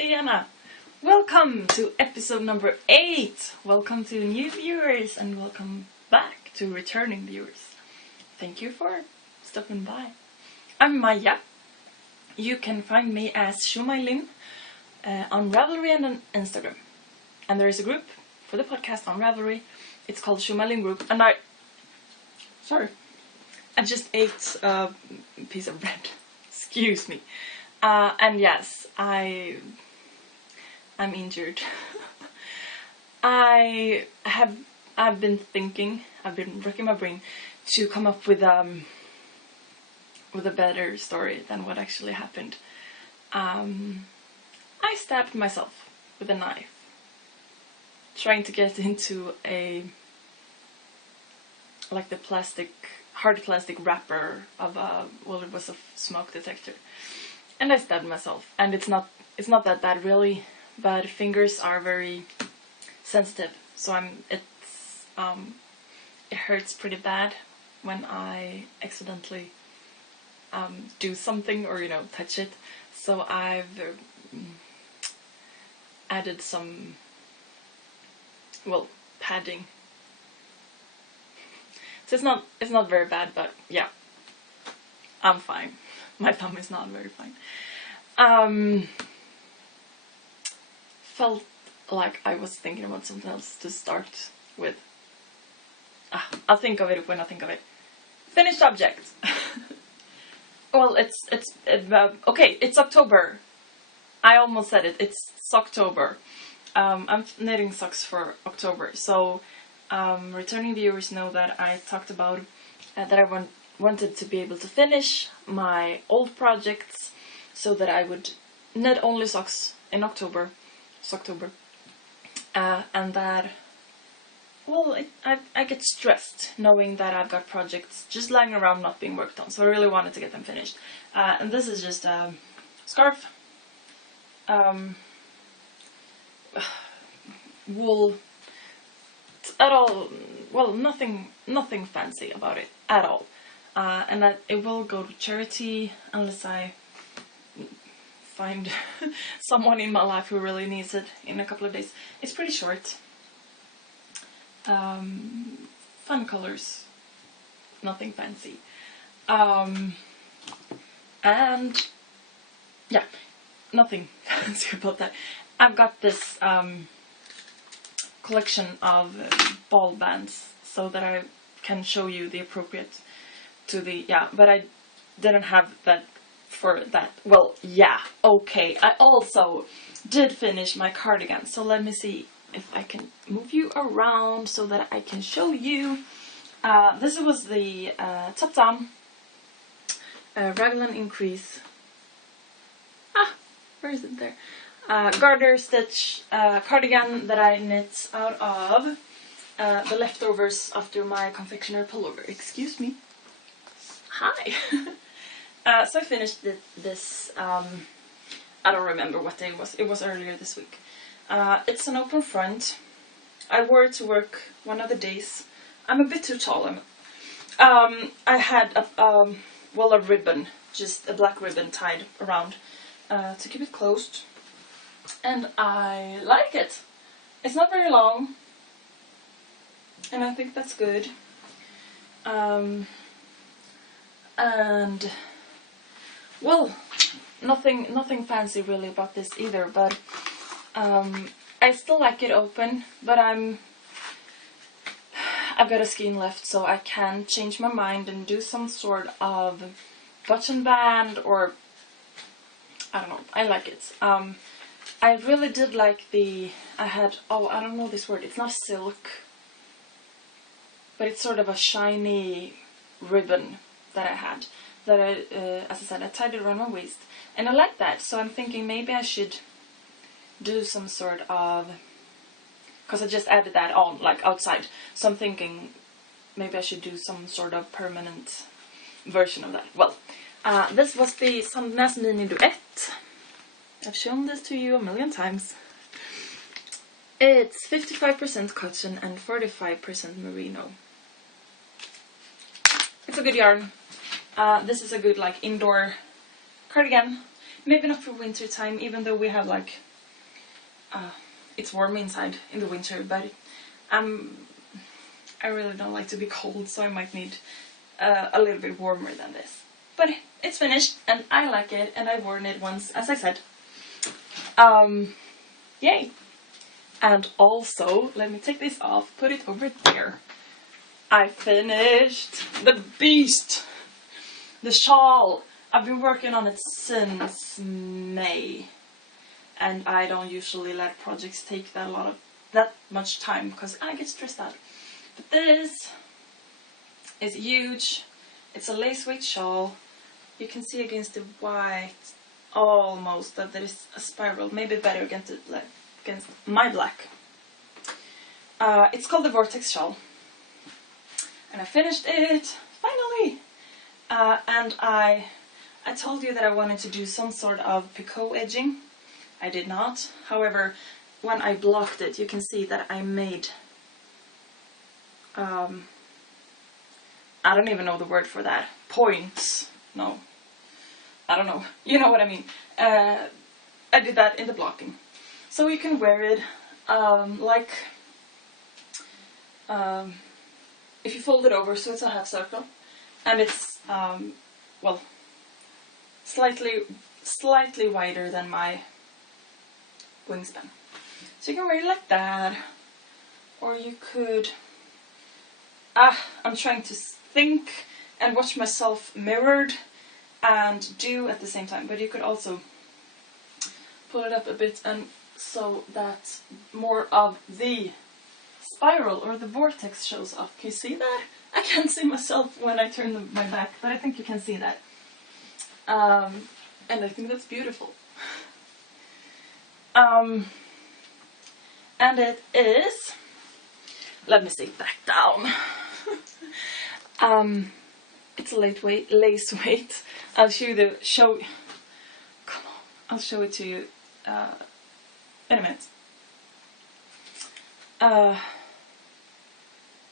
Tjena! Welcome to episode number 8! Welcome to new viewers and welcome back to returning viewers. Thank you for stopping by. I'm Maja. You can find me as sjomajlin on Ravelry and on Instagram. And there is a group for the podcast on Ravelry. It's called sjomajlin group. And I just ate a piece of bread. Excuse me. And yes, I'm injured. I've been racking my brain to come up with a better story than what actually happened. I stabbed myself with a knife, trying to get into the hard plastic wrapper of it was a smoke detector, and I stabbed myself. And it's not that bad really, but fingers are very sensitive, so it hurts pretty bad when I accidentally do something or touch it. So I've added some padding. So it's not very bad, but yeah, I'm fine. My thumb is not very fine. Felt like I was thinking about something else to start with. I'll think of it when I think of it. Finished object. Well, okay. It's October. I almost said it. It's Socktober. I'm knitting socks for October, so returning viewers know that I talked about that I wanted to be able to finish my old projects so that I would knit only socks in October. And that, I get stressed knowing that I've got projects just lying around not being worked on, so I really wanted to get them finished. And this is just a scarf, wool, at all, nothing fancy about it at all, and that it will go to charity unless I find someone in my life who really needs it in a couple of days. It's pretty short. Fun colors. Nothing fancy. And yeah, nothing fancy about that. I've got this collection of ball bands so that I can show you the appropriate to the, but I didn't have that for that. Well, yeah, okay. I also did finish my cardigan, so let me see if I can move you around so that I can show you. This was the top down raglan increase. Where is it there? Garter stitch cardigan that I knit out of the leftovers after my confectioner pullover. Excuse me. Hi. So I finished this, I don't remember what day it was. It was earlier this week. It's an open front. I wore it to work one of the days. I'm a bit too tall. I had a ribbon, just a black ribbon tied around to keep it closed. And I like it. It's not very long, and I think that's good. And nothing fancy really about this either, but I still like it open, but I've got a skein left, so I can change my mind and do some sort of button band, or I don't know. I like it. I really did like I don't know this word. It's not silk, but it's sort of a shiny ribbon that I had. That as I said, I tied it around my waist, and I like that. So I'm thinking maybe I should do some sort of, because I just added that on outside. So I'm thinking maybe I should do some sort of permanent version of that. Well, this was the Sandnes Mini Duett. I've shown this to you a million times. It's 55% cotton and 45% merino. It's a good yarn. This is a good indoor cardigan. Maybe not for winter time, even though we have it's warm inside in the winter, but I really don't like to be cold, so I might need a little bit warmer than this. But it's finished, and I like it, and I've worn it once, as I said. Yay! And also, let me take this off, put it over there. I finished the beast! The shawl! I've been working on it since May. And I don't usually let projects take that much time, because I get stressed out. But this is huge. It's a lace weight shawl. You can see against the white almost that there is a spiral, maybe better against my black. It's called the Vortex shawl. And I finished it, finally! And I told you that I wanted to do some sort of picot edging. I did not. However, when I blocked it, you can see that I made, I don't even know the word for that. Points. No. I don't know. You know what I mean. I did that in the blocking. So you can wear it if you fold it over, so it's a half circle. And it's, well, slightly wider than my wingspan. So you can wear it like that. Or you could, I'm trying to think and watch myself mirrored and do at the same time. But you could also pull it up a bit, and so that more of the spiral or the vortex shows up. Can you see that? I can't see myself when I turn my back, but I think you can see that. And I think that's beautiful. And it is, let me sit back down. It's a lace weight. I'll show it to you in a minute.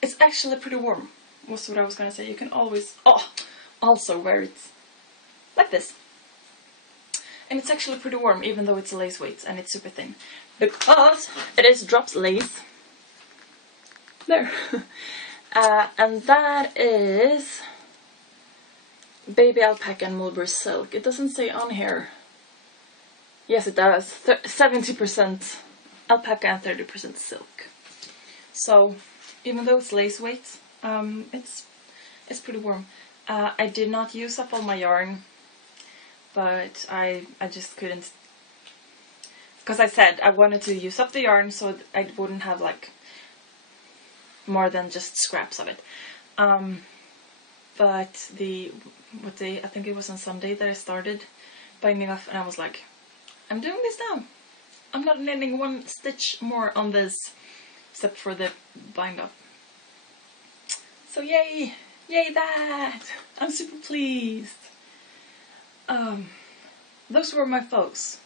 It's actually pretty warm, was what I was gonna say. You can always also wear it like this. And it's actually pretty warm, even though it's a lace weight and it's super thin, because it is drops lace. There. And that is baby alpaca and mulberry silk. It doesn't say on here. Yes, it does. 70% alpaca and 30% silk. So even though it's lace weight, it's pretty warm. I did not use up all my yarn, but I just couldn't, because I said I wanted to use up the yarn so I wouldn't have like more than just scraps of it. But what day, I think it was on Sunday that I started binding off, and I was like, I'm doing this now. I'm not knitting one stitch more on this, except for the bind up. So yay! Yay that! I'm super pleased. Those were my folks.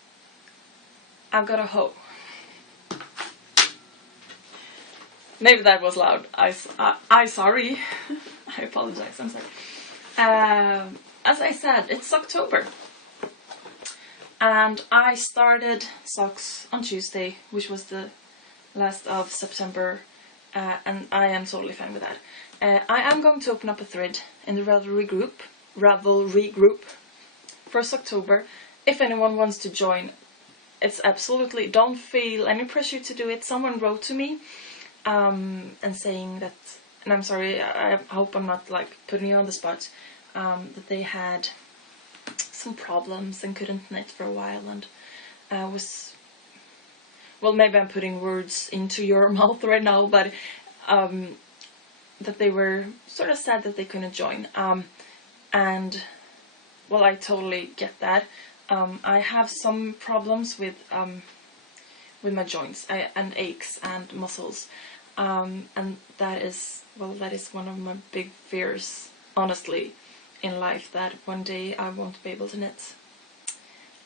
I've got a hoe. Maybe that was loud. I sorry. I apologize. I'm sorry. As I said, it's October. And I started socks on Tuesday, which was the last of September, and I am totally fine with that. I am going to open up a thread in the Ravelry group for October. If anyone wants to join, it's absolutely, don't feel any pressure to do it. Someone wrote to me and saying that, and I'm sorry, I hope I'm not like putting you on the spot, that they had some problems and couldn't knit for a while, and well, maybe I'm putting words into your mouth right now, but that they were sort of sad that they couldn't join. And well, I totally get that. I have some problems with my joints and aches and muscles, and that is one of my big fears, honestly, in life, that one day I won't be able to knit.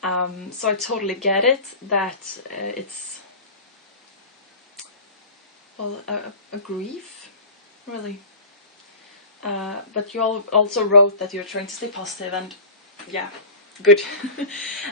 So I totally get it, that it's, well, a grief, really. But you all also wrote that you're trying to stay positive, and yeah, good.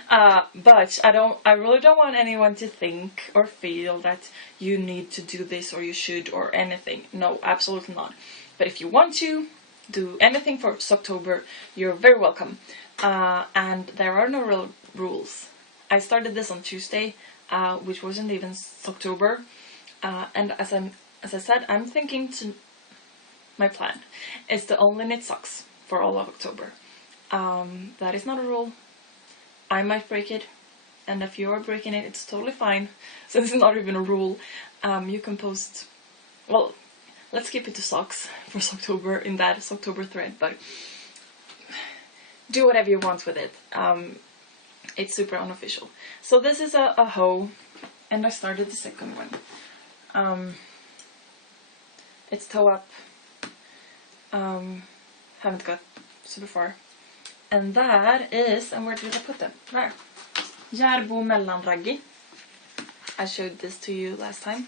But I really don't want anyone to think or feel that you need to do this or you should or anything. No, absolutely not. But if you want to do anything for October, you're very welcome. And there are no real rules. I started this on Tuesday, which wasn't even October. And as I said, I'm thinking to, my plan is to only knit socks for all of October. That is not a rule. I might break it, and if you are breaking it, it's totally fine. Since it's not even a rule, you can post, well, let's keep it to socks for October in that October thread, but do whatever you want with it. It's super unofficial. So this is a hoe, and I started the second one. It's toe up. Haven't got super far. And that is, and where did I put them? There. Järbo mellanraggi. I showed this to you last time.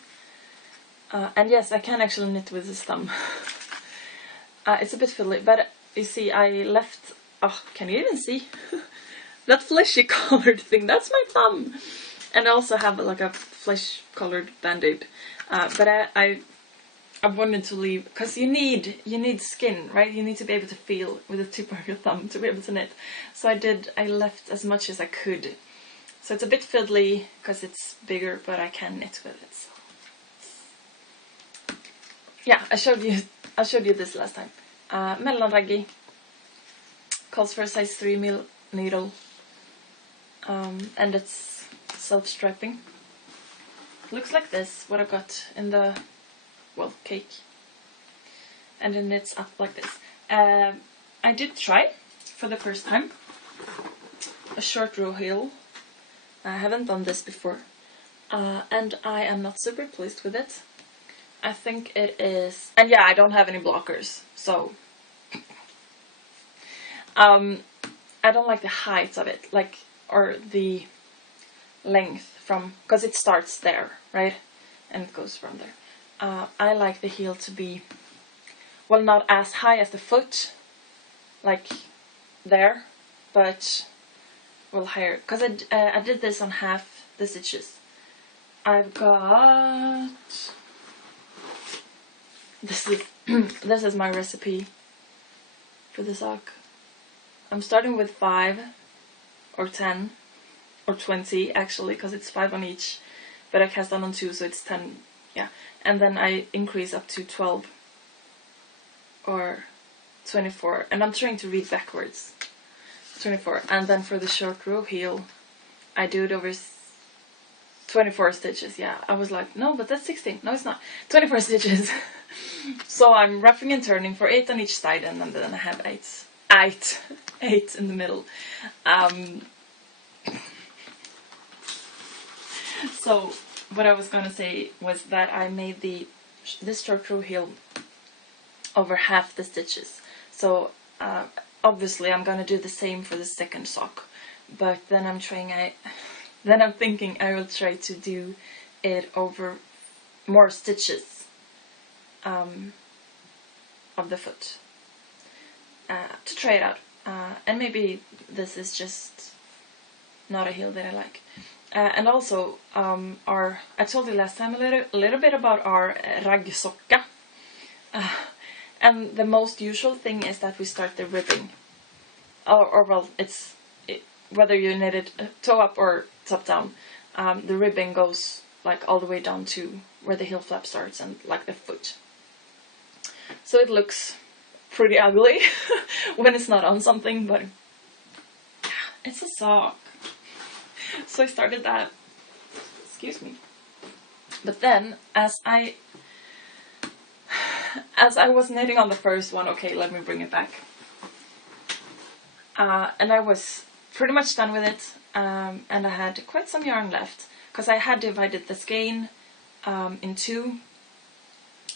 And yes, I can actually knit with this thumb. It's a bit fiddly, but you see, I left... Oh, can you even see? That fleshy colored thing, that's my thumb! And I also have like a flesh colored band-aid. But I wanted to leave, because you need skin, right? You need to be able to feel with the tip of your thumb to be able to knit. So I left as much as I could. So it's a bit fiddly because it's bigger, but I can knit with it. So. Yeah, I showed you this last time. Mellanraggi calls for a size 3mm needle, and it's self-striping. Looks like this, what I've got in the, well, cake, and then it's up like this. I did try for the first time a short row heel. I haven't done this before, and I am not super pleased with it. I think it is, and yeah, I don't have any blockers, so I don't like the height of it, like, or the length from, because it starts there, right, and it goes from there. I like the heel to be, well, not as high as the foot, like there, but well higher, because I did this on half the stitches. I've got, this is this is my recipe for the sock. I'm starting with 5 or 10 or 20 actually, because it's 5 on each, but I cast on 2, so it's 10, yeah, and then I increase up to 12 or 24, and I'm trying to read backwards. 24, and then for the short row heel I do it over 24 stitches. Yeah, I was like, no, but that's 16. No, it's not. 24 stitches. So I'm roughing and turning for 8 on each side, and then I have 8 in the middle. So what I was gonna say was that I made this short row heel over half the stitches. So obviously I'm gonna do the same for the second sock, but then I'm thinking I will try to do it over more stitches of the foot to try it out, and maybe this is just not a heel that I like. And also I told you last time a little bit about our raggsocka. And the most usual thing is that we start the ribbing, or well, whether you knit it toe up or top down, the ribbing goes like all the way down to where the heel flap starts and like the foot. So it looks pretty ugly when it's not on something, but it's a sock. So I started that. Excuse me. But then, as I was knitting on the first one, okay, let me bring it back. And I was pretty much done with it, and I had quite some yarn left, because I had divided the skein in 2,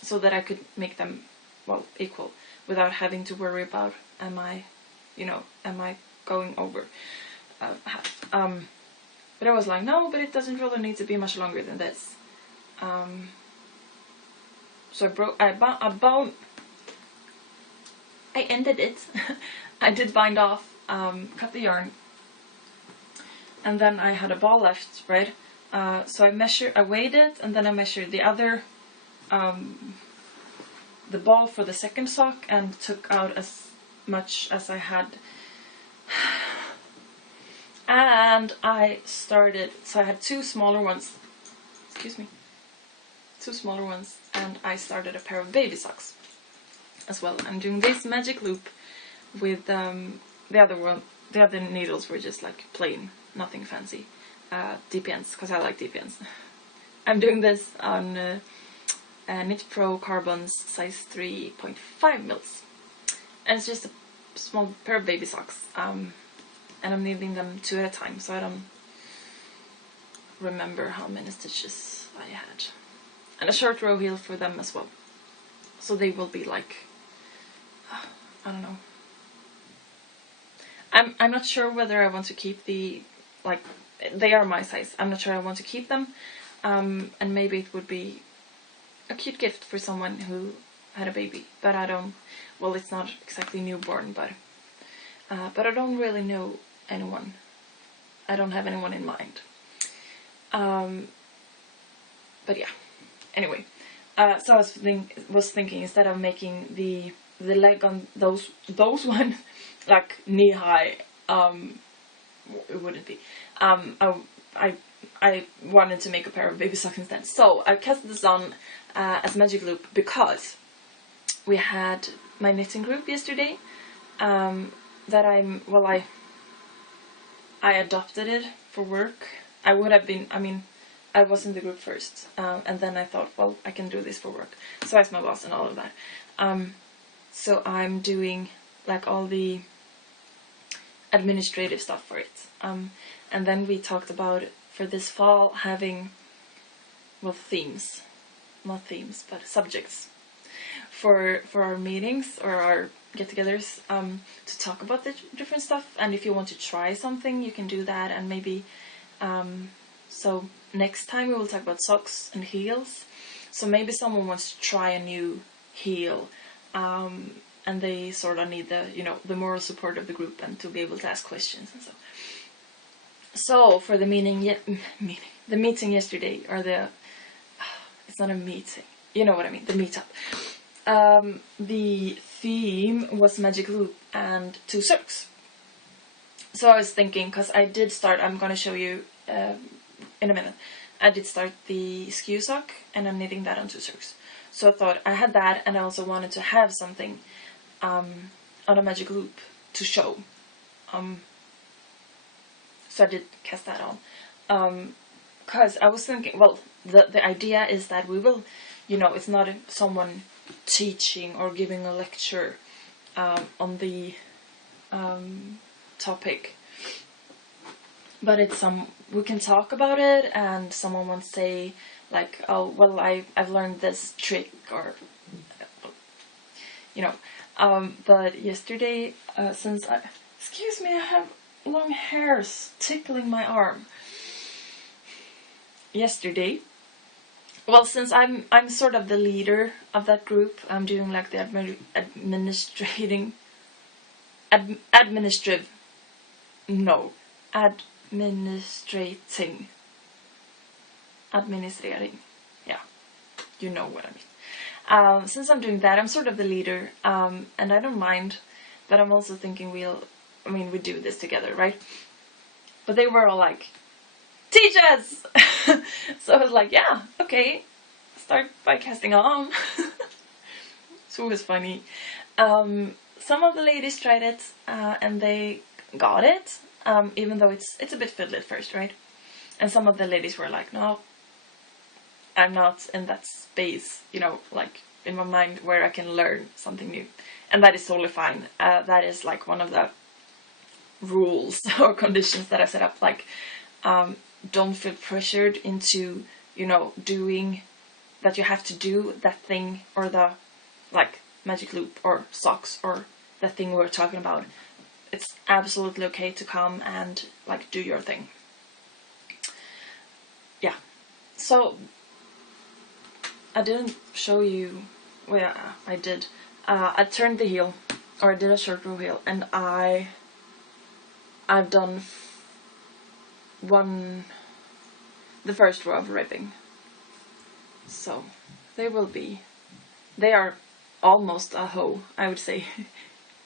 so that I could make them, well, equal, without having to worry about am I going over half. But I was like, no, but it doesn't really need to be much longer than this. So I ended it. I did bind off, cut the yarn, and then I had a ball left, right? So I weighed it, and then I measured the other, the ball for the second sock, and took out as much as I had. And I started, so I had two smaller ones, two smaller ones, and I started a pair of baby socks as well. I'm doing this magic loop with the other needles were just like plain, nothing fancy, DPNs, because I like DPNs. I'm doing this on Knit Pro Carbons size 3.5 mils, and it's just a small pair of baby socks, and I'm knitting them 2 at a time, so I don't remember how many stitches I had, and a short row heel for them as well, so they will be like, I don't know, I'm not sure whether I want to keep the, like, they are my size. I'm not sure I want to keep them, and maybe it would be a cute gift for someone who had a baby, but I don't, well, it's not exactly newborn, but I don't really know anyone. I don't have anyone in mind. But yeah, anyway, so I was thinking, instead of making the leg on those ones like knee high, it wouldn't be. I wanted to make a pair of baby socks instead. So I cast this on as magic loop because we had my knitting group yesterday. That I adopted it for work. I would have been, I mean, I was in the group first, and then I thought, well, I can do this for work. So I asked my boss and all of that. So I'm doing like all the administrative stuff for it. And then we talked about, for this fall, having, well, themes, not themes, but subjects for our meetings or our get-togethers, to talk about the different stuff. And if you want to try something, you can do that. And maybe, so next time we will talk about socks and heels. So maybe someone wants to try a new heel, and they sort of need the, you know, the moral support of the group and to be able to ask questions and so. So for the meeting yesterday, or it's not a meeting, you know what I mean, the meetup. The theme was magic loop and 2 circles. So I was thinking, because I did start, I'm going to show you in a minute, I did start the skew sock, and I'm knitting that on 2 circles. So I thought I had that, and I also wanted to have something on a magic loop to show. So I did cast that on. Because I was thinking, well, the idea is that we will, you know, it's not someone teaching or giving a lecture on the topic, but it's we can talk about it, and someone won't say like, oh, well, I've learned this trick, or you know. But yesterday, since excuse me, I have long hairs tickling my arm. Yesterday, well, since I'm sort of the leader of that group, I'm doing like the administrating, yeah, you know what I mean. Since I'm doing that, I'm sort of the leader, and I don't mind, but I'm also thinking we do this together, right? But they were all like, teach us! So I was like, yeah, okay, start by casting on. So it was funny. Some of the ladies tried it, and they got it, even though it's a bit fiddly at first, right? And some of the ladies were like, no, I'm not in that space, you know, like in my mind where I can learn something new. And that is totally fine. That is like one of the rules or conditions that I set up, like, don't feel pressured into, you know, doing that you have to do that thing, or the, like, magic loop or socks or the thing we're talking about. It's absolutely okay to come and like do your thing. Yeah. So I didn't show you, well, yeah, I did. I turned the heel, or I did a short row heel, and I've done the first row of ribbing. So they are almost a hoe, I would say.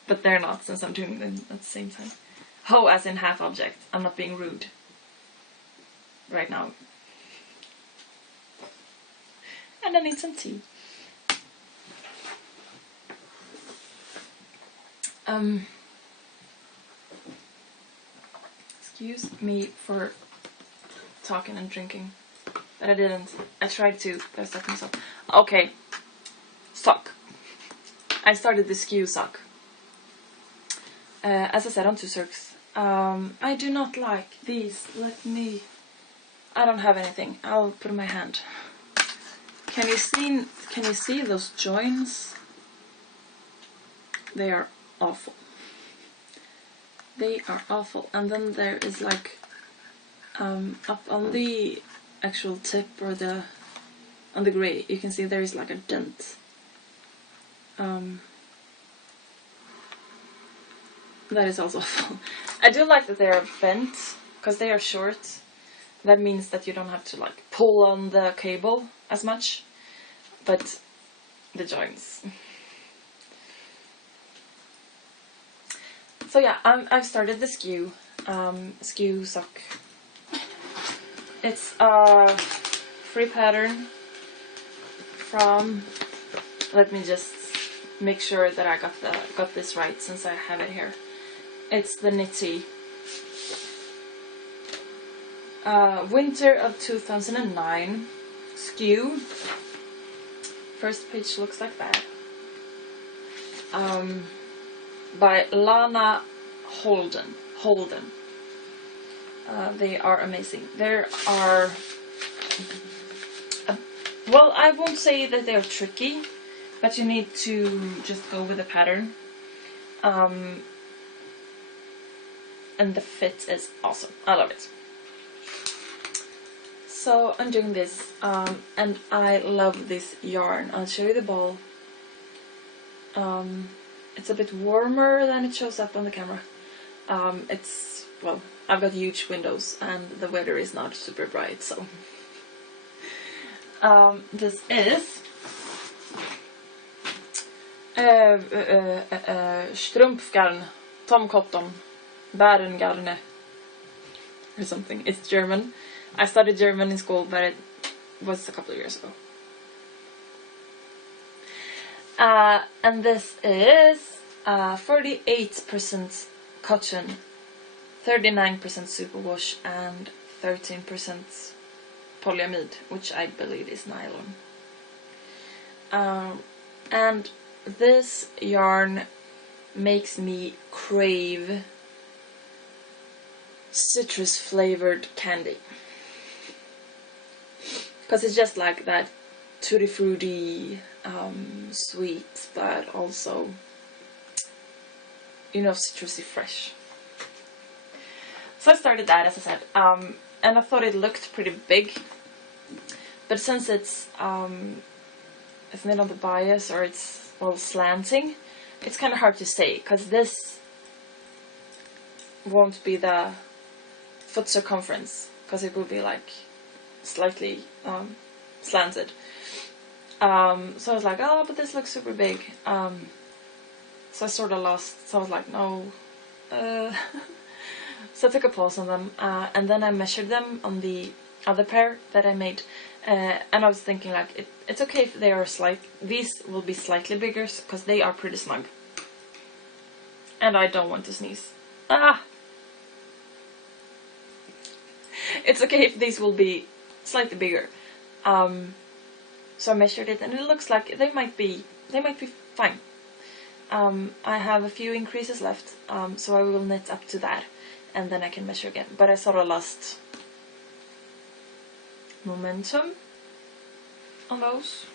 But they're not, since I'm doing them at the same time. Hoe as in half object. I'm not being rude right now. And I need some tea. Excuse me for talking and drinking, but I didn't. I tried to, but I stopped myself. Okay, sock. I started the skew sock. As I said, on 2 circs. I do not like these. I don't have anything. I'll put in my hand. Can you see those joins? They are awful. They are awful. And then there is like up on the actual tip or on the grey, you can see there is like a dent. That is also awful. I do like that they are bent because they are short. That means that you don't have to like pull on the cable as much, but the joints. So yeah, I've started the skew sock. It's a free pattern from. Let me just make sure that I got this right, since I have it here. It's the Nitty. Winter of 2009 skew. First page looks like that. By Lana Holden. They are amazing. There are... well, I won't say that they're tricky, but you need to just go with the pattern. And the fit is awesome. I love it. So I'm doing this, and I love this yarn. I'll show you the ball. It's a bit warmer than it shows up on the camera. Well, I've got huge windows and the weather is not super bright, so. This is Strumpfgarn, Tom Cotton, Bärengarne, or something. It's German. I studied German in school, but it was a couple of years ago. And this is 48% cotton, 39% superwash, and 13% polyamide, which I believe is nylon. And this yarn makes me crave citrus flavored candy, because it's just like that tutti fruity, sweet, but also, you know, citrusy fresh. So I started that, as I said, and I thought it looked pretty big, but since it's made on the bias, or it's all slanting, it's kind of hard to say, because this won't be the foot circumference, because it will be like slightly slanted. So I was like, oh, but this looks super big. So I sort of lost. So I was like, no. So I took a pause on them, and then I measured them on the other pair that I made, and I was thinking like, it's okay if they are these will be slightly bigger, because they are pretty snug, and I don't want to sneeze. It's okay if these will be slightly bigger. So I measured it, and it looks like they might be fine. I have a few increases left, so I will knit up to that, and then I can measure again. But I sort of lost momentum on those.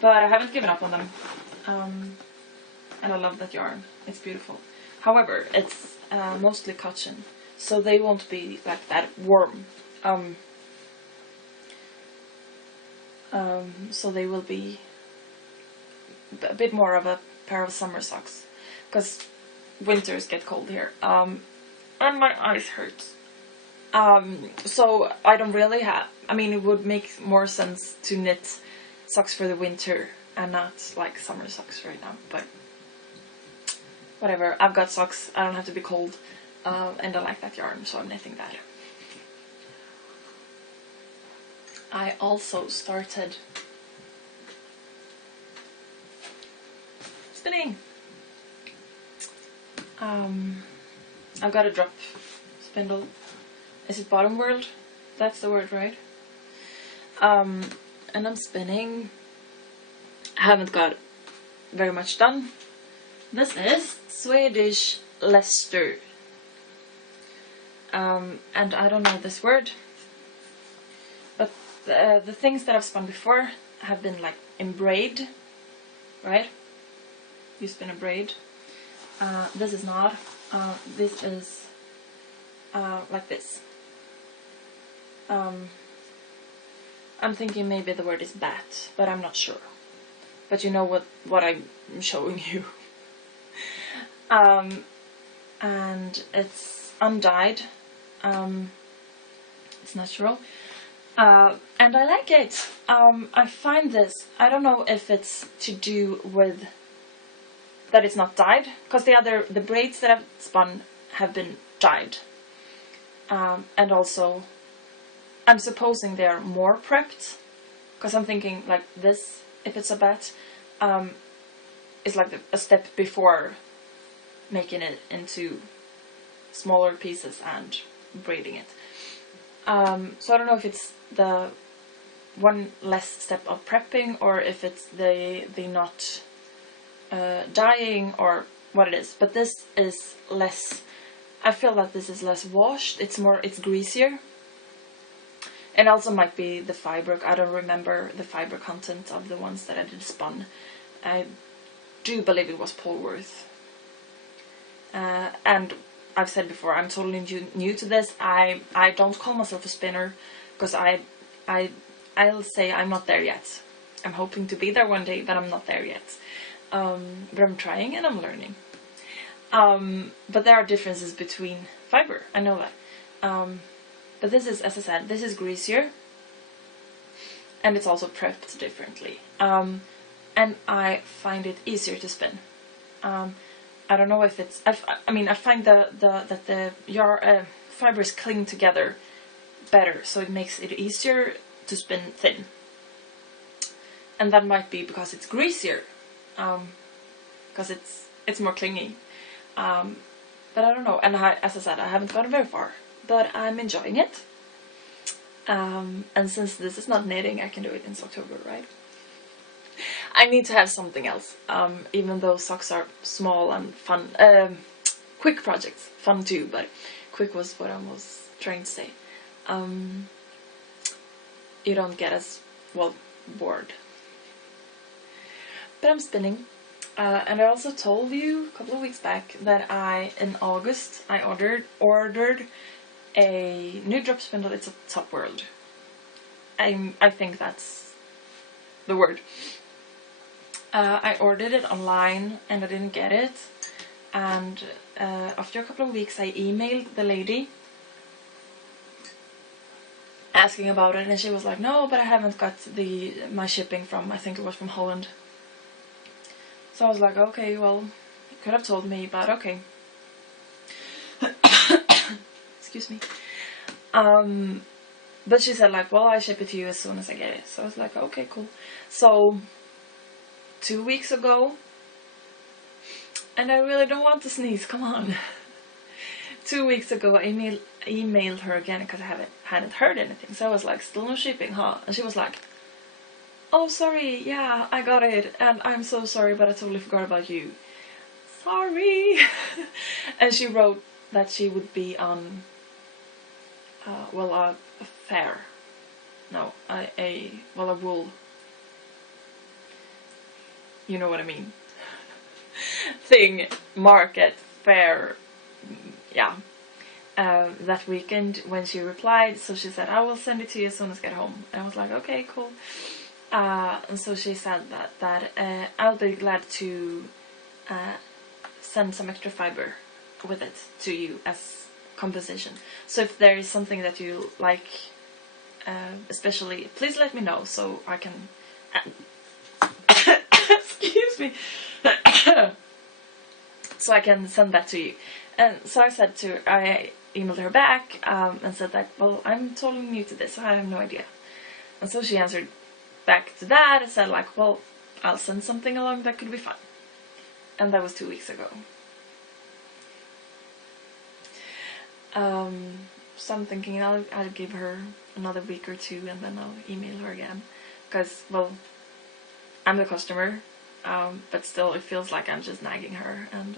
But I haven't given up on them, and I love that yarn. It's beautiful. However, it's mostly cotton, so they won't be like that warm. So they will be a bit more of a pair of summer socks, because winters get cold here. and my eyes hurt. So I don't really have, I mean, it would make more sense to knit socks for the winter and not like summer socks right now, but whatever. I've got socks, I don't have to be cold, and I like that yarn, so I'm knitting that. I also started spinning. I've got a drop spindle. Is it bottom world? That's the word, right? And I'm spinning. I haven't got very much done. This is Swedish Leicester. And I don't know this word, but the things that I've spun before have been like in braid, right? You spin a braid. This is not. This is like this. I'm thinking maybe the word is bat, but I'm not sure. But you know what I'm showing you. And it's undyed. It's natural. And I like it. I find this, I don't know if it's to do with that it's not dyed, because the braids that I've spun have been dyed. And also, I'm supposing they are more prepped, because I'm thinking like this, if it's a bat, is like a step before making it into smaller pieces and braiding it. So I don't know if it's the one less step of prepping, or if it's the not dyeing, or what it is. But this is less, I feel that this is less washed, it's greasier. And also might be the fiber, I don't remember the fiber content of the ones that I did spun. I do believe it was Polworth. And I've said before, I'm totally new to this. I don't call myself a spinner, because I'll say I'm not there yet. I'm hoping to be there one day, but I'm not there yet. But I'm trying and I'm learning. But there are differences between fiber, I know that. But this is, as I said, this is greasier, and it's also prepped differently. And I find it easier to spin. I don't know if it's, I mean, I find that the fibers cling together better, so it makes it easier to spin thin. And that might be because it's greasier, because it's more clingy. But I don't know, and as I said, I haven't gotten very far, but I'm enjoying it. And since this is not knitting, I can do it in October, right? I need to have something else, even though socks are small and fun, quick projects, fun too, but quick was what I was trying to say. You don't get as, well, bored. But I'm spinning, and I also told you a couple of weeks back that in August, I ordered a new drop spindle. It's a Top World. I think that's the word. I ordered it online and I didn't get it, and after a couple of weeks I emailed the lady asking about it, and she was like, no, but I haven't got my shipping from, I think it was from Holland. So I was like, okay, well, you could have told me, but okay. Excuse me. But she said like, well, I ship it to you as soon as I get it. So I was like, okay, cool. So 2 weeks ago, and I really don't want to sneeze, come on. 2 weeks ago, I emailed her again because I hadn't heard anything. So I was like, still no shipping, huh? And she was like, oh, sorry, yeah, I got it, and I'm so sorry, but I totally forgot about you. Sorry. And she wrote that she would be on, well, a fair. No, a wool. You know what I mean. Thing, market, fair, yeah. That weekend when she replied, so she said, I will send it to you as soon as I get home. And I was like, okay, cool. And so she said that I'll be glad to send some extra fiber with it to you as composition. So if there is something that you like, especially, please let me know so I can. Excuse me. So I can send that to you. And so I emailed her back and said that, well, I'm totally new to this, so I have no idea. And so she answered back to that and said like, well, I'll send something along that could be fun. And that was 2 weeks ago. So I'm thinking I'll give her another week or two and then I'll email her again. Because, well, I'm the customer, but still it feels like I'm just nagging her, and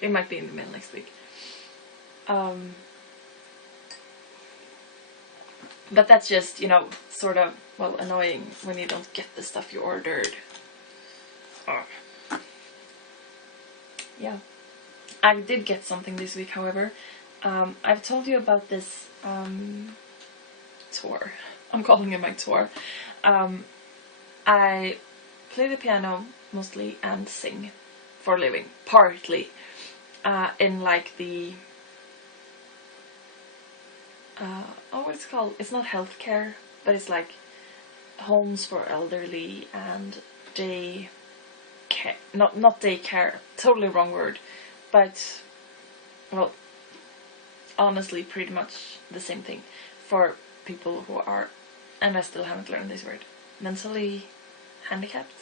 it might be in the mail next week. But that's just, you know, sort of, well, annoying when you don't get the stuff you ordered. Yeah. I did get something this week, however. I've told you about this tour. I'm calling it my tour. I play the piano mostly and sing for a living, partly in like the what's it called? It's not healthcare, but it's like homes for elderly and day care. Not daycare. Totally wrong word, but well, honestly, pretty much the same thing for people who are, and I still haven't learned this word, mentally handicapped.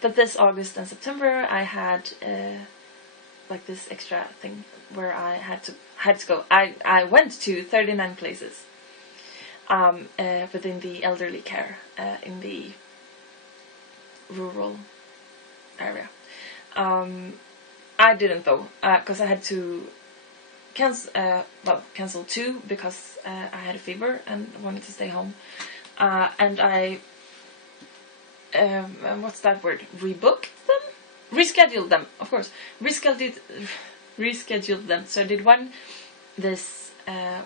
But this August and September I had like this extra thing where I had to go. I went to 39 places within the elderly care in the rural area. I didn't though, because I had to cancel 2 because I had a fever and wanted to stay home. And I, what's that word? Rebooked them? Rescheduled them, of course. Rescheduled them. So I did one this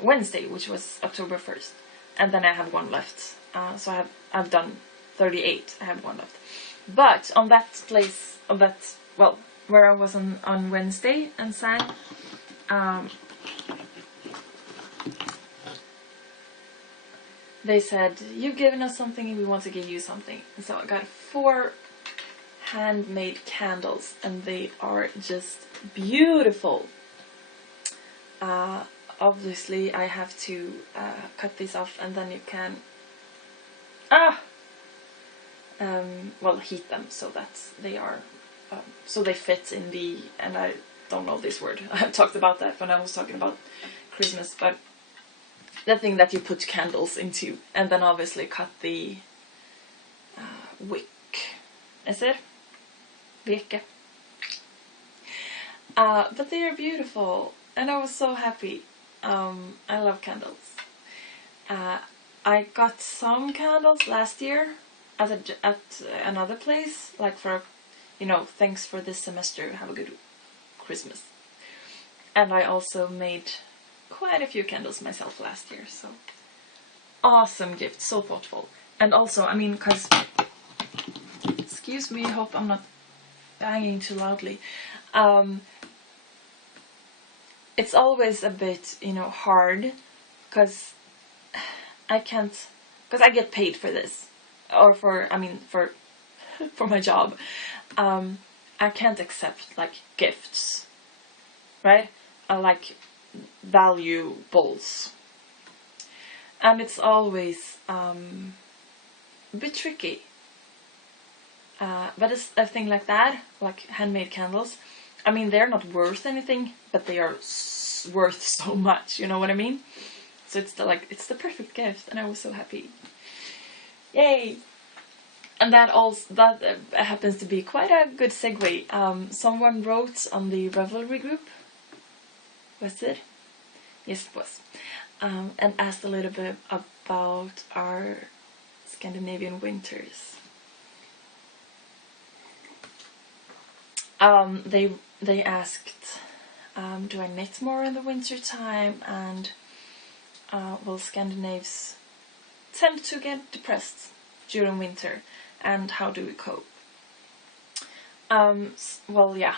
Wednesday, which was October 1st. And then I have one left. So I've done 38. I have one left. But on that place, where I was on Wednesday and sang, they said, you've given us something and we want to give you something. And so I got 4 handmade candles and they are just beautiful. Obviously I have to cut these off and then you can heat them so that they are so they fit in the, and I don't know this word, I talked about that when I was talking about Christmas, but the thing that you put candles into, and then obviously cut the wick. Is it? Veke. But they are beautiful, and I was so happy. I love candles. I got some candles last year at another place, like for, you know, thanks for this semester, have a good Christmas. And I also made quite a few candles myself last year, so awesome gift, so thoughtful. And also, I mean, because, excuse me, hope I'm not banging too loudly. It's always a bit, you know, hard, because I can't, because I get paid for this, or for my job. I can't accept like gifts, right? I like valuables, and it's always a bit tricky. But it's a thing like that, like handmade candles. I mean, they're not worth anything, but they are worth so much. You know what I mean? So it's the perfect gift, and I was so happy. Yay! And that happens to be quite a good segue. Someone wrote on the Revelry group. Was it? Yes, it was. And asked a little bit about our Scandinavian winters. They asked, do I knit more in the winter time? And well, Scandinaves tend to get depressed during winter, and how do we cope? Well, yeah,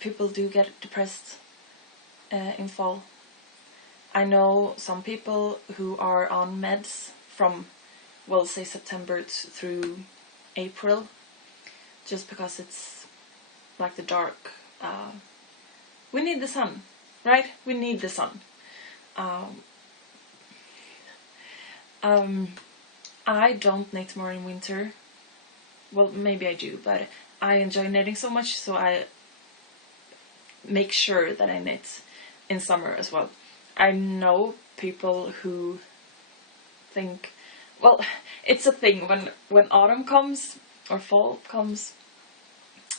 people do get depressed in fall. I know some people who are on meds from, well, say September through April, just because it's like the dark. We need the sun, right? We need the sun. I don't knit more in winter. Well, maybe I do, but I enjoy knitting so much, so I make sure that I knit in summer as well. I know people who think, well, it's a thing when autumn comes or fall comes,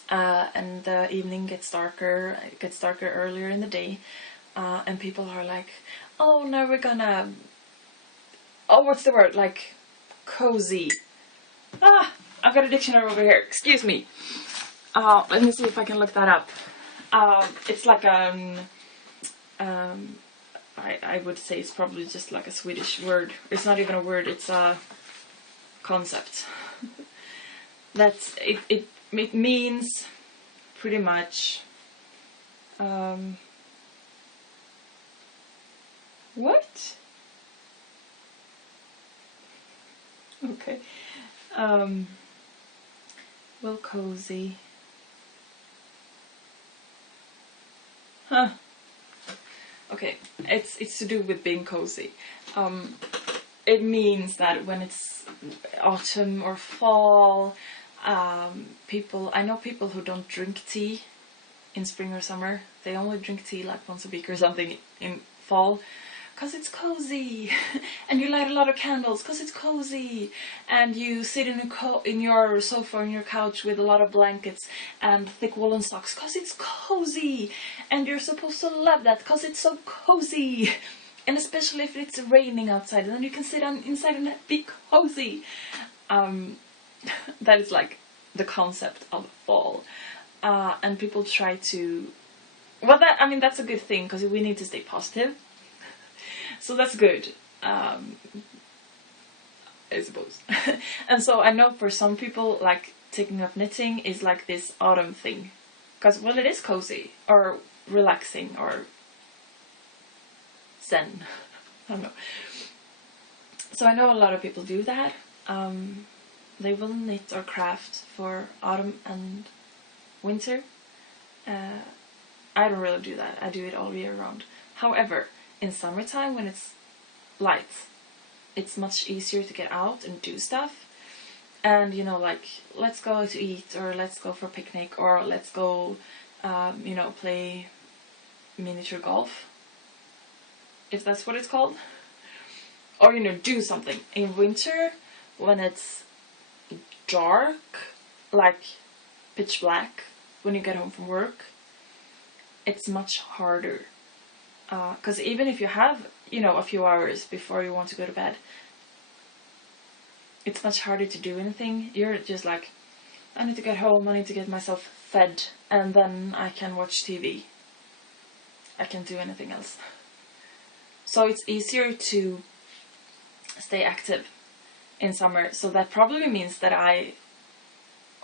and the evening gets darker. It gets darker earlier in the day, and people are like, "Oh, now we're gonna, oh, what's the word? Like, cozy." Ah, I've got a dictionary over here. Excuse me. Let me see if I can look that up. It's like I would say it's probably just like a Swedish word. It's not even a word. It's a concept. That's it. It means pretty much. What? Okay. Well, cozy. Huh. Okay, it's to do with being cozy. It means that when it's autumn or fall, I know people who don't drink tea in spring or summer. They only drink tea like once a week or something in fall, because it's cozy. And you light a lot of candles because it's cozy. And you sit in your sofa, on your couch with a lot of blankets and thick woolen socks because it's cozy. And you're supposed to love that because it's so cozy. And especially if it's raining outside, and then you can sit inside and be cozy. That is like the concept of fall. And people try to, well, that's a good thing, because we need to stay positive. So that's good, I suppose. And so I know for some people, like, taking up knitting is like this autumn thing. Because, well, it is cozy, or relaxing, or zen. I don't know. So I know a lot of people do that. They will knit or craft for autumn and winter. I don't really do that. I do it all year round. However, in summertime, when it's light, it's much easier to get out and do stuff. And, you know, like, let's go to eat, or let's go for a picnic, or let's go, you know, play miniature golf, if that's what it's called. Or, you know, do something. In winter, when it's dark, like pitch black, when you get home from work, it's much harder. Because even if you have, you know, a few hours before you want to go to bed, it's much harder to do anything. You're just like, I need to get home, I need to get myself fed, and then I can watch TV. I can't do anything else. So it's easier to stay active in summer. So that probably means that I,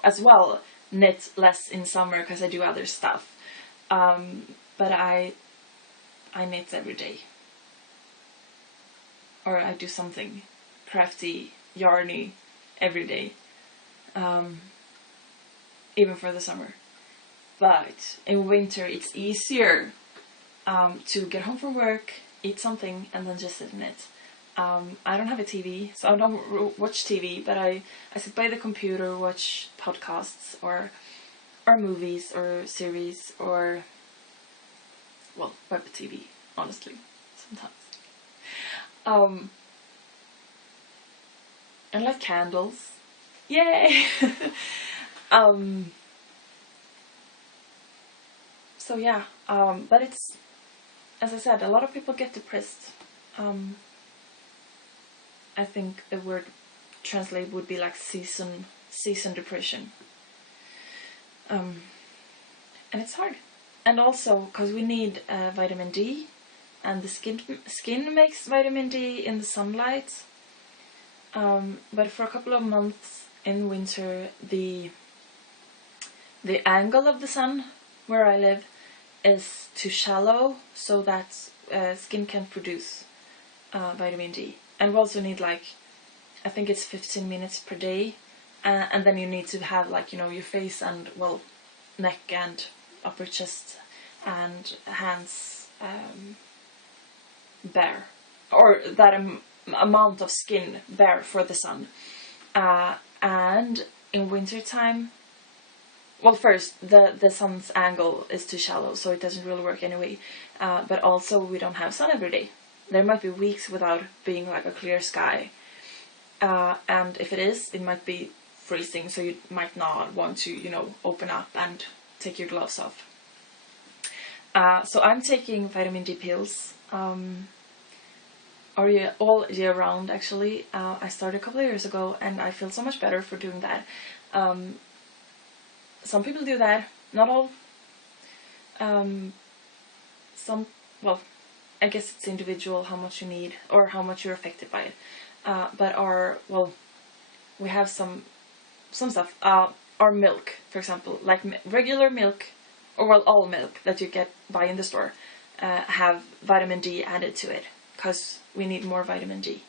as well, knit less in summer because I do other stuff. But I knit every day. Or I do something crafty, yarny every day. Even for the summer. But in winter it's easier to get home from work, eat something, and then just sit and knit. I don't have a TV, so I don't watch TV, but I sit by the computer, watch podcasts, or movies, or series, or, well, web TV, honestly, sometimes. And like candles. Yay! So yeah, but it's, as I said, a lot of people get depressed. I think the word translate would be like season depression. And it's hard. And also, because we need vitamin D, and the skin makes vitamin D in the sunlight. But for a couple of months in winter, the the angle of the sun where I live is too shallow, so that skin can produce vitamin D. And we also need like, I think it's 15 minutes per day, and then you need to have like, you know, your face and, well, neck and upper chest and hands bare, or that amount of skin bare for the sun. And in winter time, well, first, the sun's angle is too shallow, so it doesn't really work anyway. But also, we don't have sun every day. There might be weeks without being like a clear sky. And if it is, it might be freezing, so you might not want to, you know, open up and take your gloves off. So I'm taking vitamin D pills all year round, actually. I started a couple of years ago, and I feel so much better for doing that. Some people do that, not all. Some, well, I guess it's individual how much you need or how much you're affected by it. But we have some stuff. Our milk, for example, like regular milk, or well, all milk that you buy in the store, have vitamin D added to it because we need more vitamin D.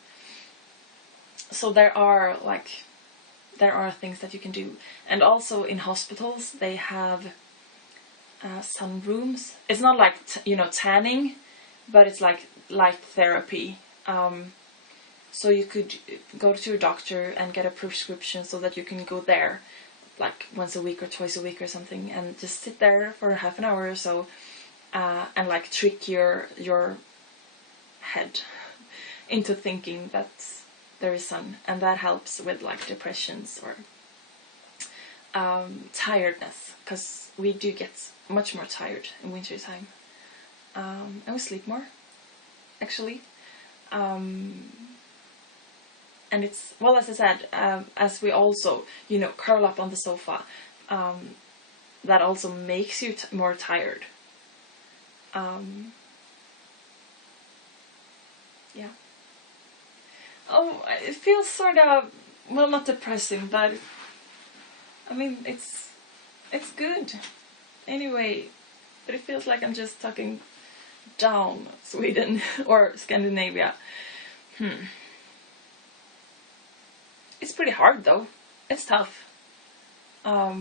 So there are things that you can do, and also in hospitals they have sun rooms. It's not like tanning, but it's like light therapy. So you could go to your doctor and get a prescription so that you can go there like once a week or twice a week or something, and just sit there for half an hour or so, and like trick your head into thinking that there is sun, and that helps with like depressions or tiredness, because we do get much more tired in winter time, and we sleep more, actually. And it's, well, as I said, as we also, curl up on the sofa, that also makes you more tired. Yeah. Oh, it feels sort of, well, not depressing, but I mean, it's good. Anyway, but it feels like I'm just talking down Sweden or Scandinavia. It's pretty hard though. It's tough. I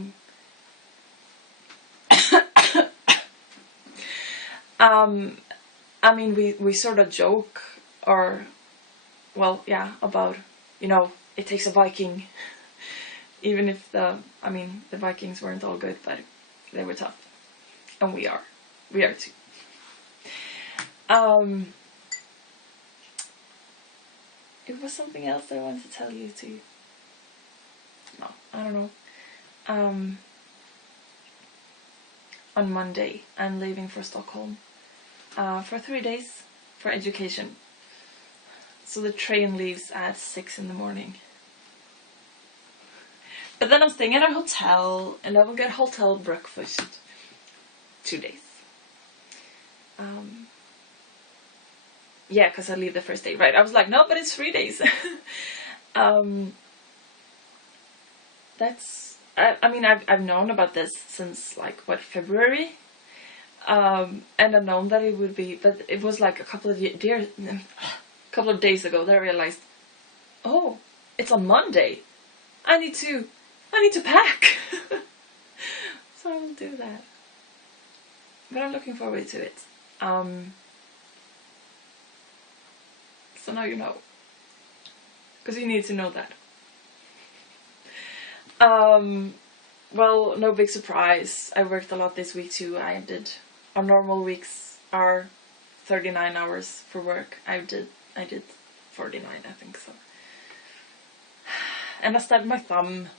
mean, we sort of joke, or, well, yeah, about, it takes a Viking. Even if the Vikings weren't all good, but they were tough. And we are too. It was something else that I wanted to tell you too. No, I don't know. On Monday, I'm leaving for Stockholm for 3 days for education. So the train leaves at 6 in the morning. But then I'm staying at a hotel, and I will get hotel breakfast 2 days. Yeah, because I leave the first day, right? I was like, no, but it's 3 days. I've known about this since February, and I've known that it would be, but it was like a couple of days ago that I realized, oh, it's on Monday. I need to pack. So I will do that. But I'm looking forward to it. So now you know. Because you need to know that. Well, no big surprise. I worked a lot this week too. Our normal weeks are 39 hours for work. I did 49, I think so. And I stabbed my thumb.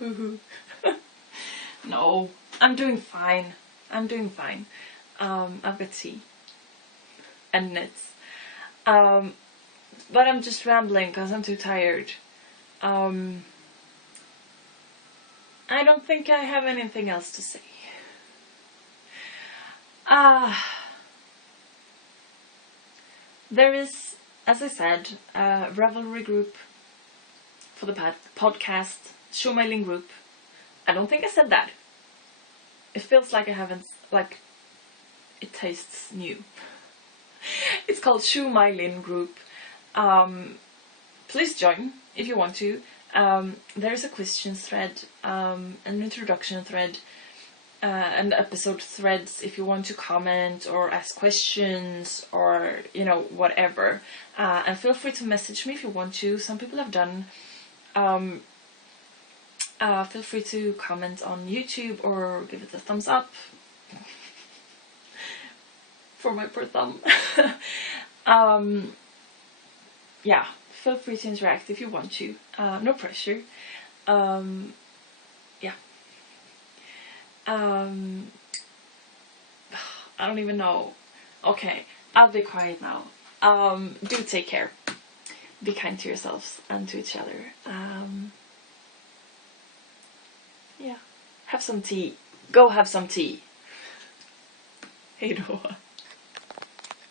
Woohoo. No, I'm doing fine. I've got tea and knits. But I'm just rambling because I'm too tired. I don't think I have anything else to say. There is, as I said, a Ravelry group for the podcast. sjomajlin group. I don't think I said that. It feels like I haven't, like, it tastes new. It's called sjomajlin group. Please join if you want to. There's a questions thread, an introduction thread, and episode threads if you want to comment or ask questions or, you know, whatever. And feel free to message me if you want to. Some people have done. Feel free to comment on YouTube or give it a thumbs up for my poor thumb. Yeah, feel free to interact if you want to. No pressure. Yeah. I don't even know. Okay, I'll be quiet now. Do take care. Be kind to yourselves and to each other. Yeah. Have some tea. Go have some tea. Hejdå.